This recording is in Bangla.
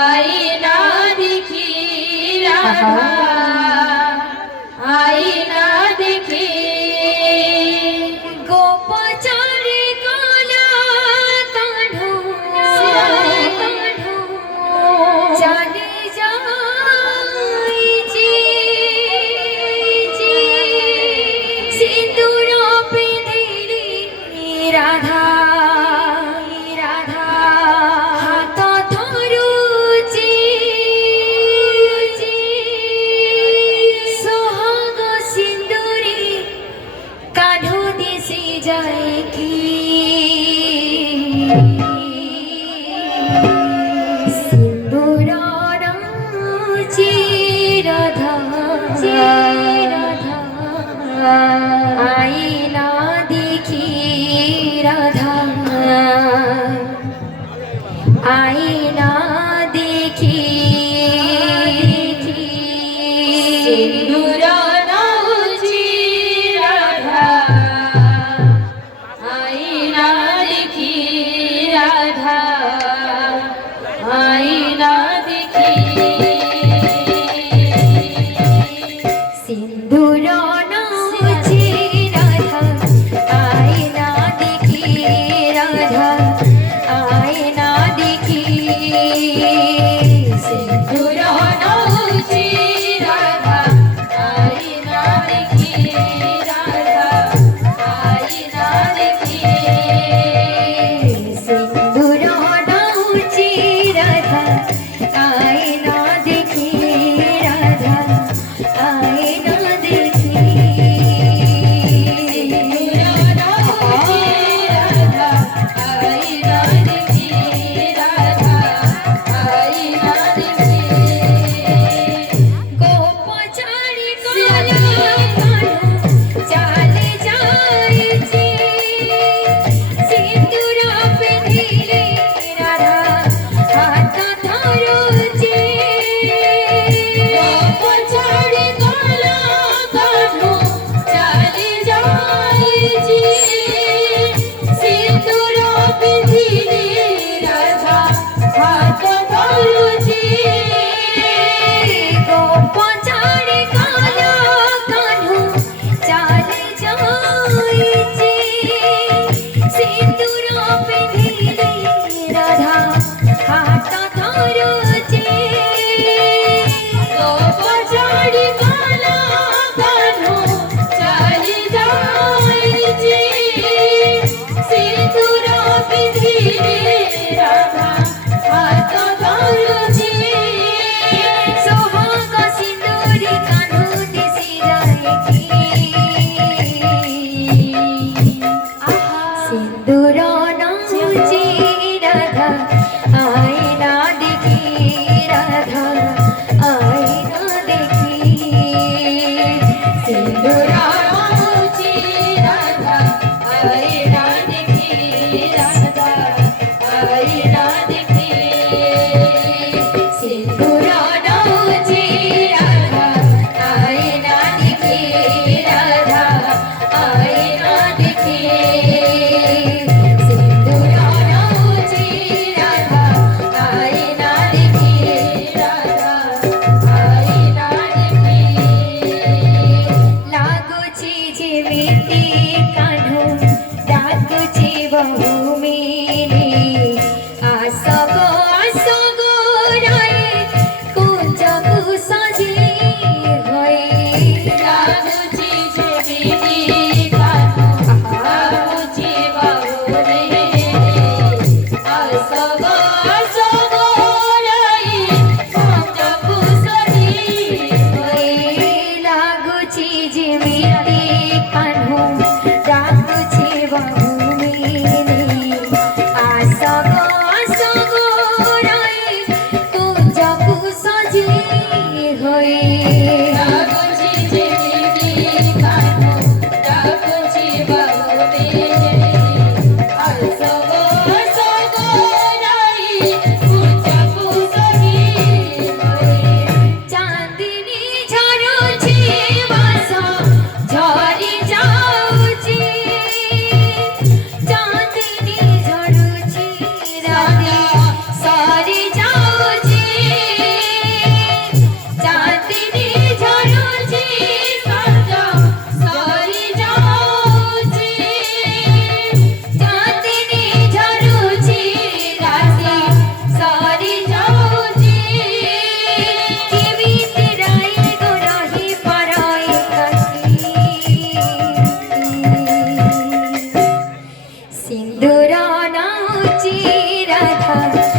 আয়না দেখি রাধা আয়না দেখি গোপচারে কালা কাঁধো জানে যাই যে সিঁদুর পেঁধেলি রাধা হাত ধরুছি সোহাগ সিঁদুরে কাঁধো দিশে যায় কি সিঁদুর রুচি রাধা আয়না দেখি রাধা আয়না দেখি সিঁদুর রুচি রাধা আয়না দেখি রাধা আয়না দেখি সিঁদুর নাচে রাধা আয়না দেখি রাধা আয়না দেখি সিঁদুর রুচি রাধা আয়না দেখি রাধা আয়না দেখি সিঁদুর নাচে রাধা আয়না দেখি রাধা আয়না দেখি গোপচারি কালা কাঁধো চালে যাইছে সিঁদুর পেঁধিলে রাধা হাত ধরুছে গোপচারি কালা কাঁধো চালে যাইছে সিঁদুর পেঁধিলে রাধা হাত ধরুছে সোহাগ সিঁদুরে কাঁধো দিশে যায় কি সিঁদুর নাচে রাধা আয়না দেখি রাধা আয়না দেখি সিঁদুর রুচি রাধা আয়না দেখি রাধা আয়না দেখি সিঁদুর নাচে রাধা আয়না দেখি রাধা আয়না দেখি সিঁদুর নাচে রাধা আয়না দেখি রাধা আয়না দেখি লাগুছি যেমিতি কাঁধো ডাকুছি বহু মিলি আসগো রায়ে কুঞ্জকু সাজি হয়ে লাগুছি যেমিতি কাঁধো ডাকুছি বাহুরে আসগো রাই কুঞ্জকু সাজি হয়ে লাগুছি যেমিতি কাঁধো ডাকুছি বহু মিলি আসগো রায়ে কুঞ্জকু সাজি হয়ে লাগুছি যেমিতি কাঁধো ডাকুছি বাহুরে আসগো রাই কুঞ্জকু সাজি सिंदूर नाची राधा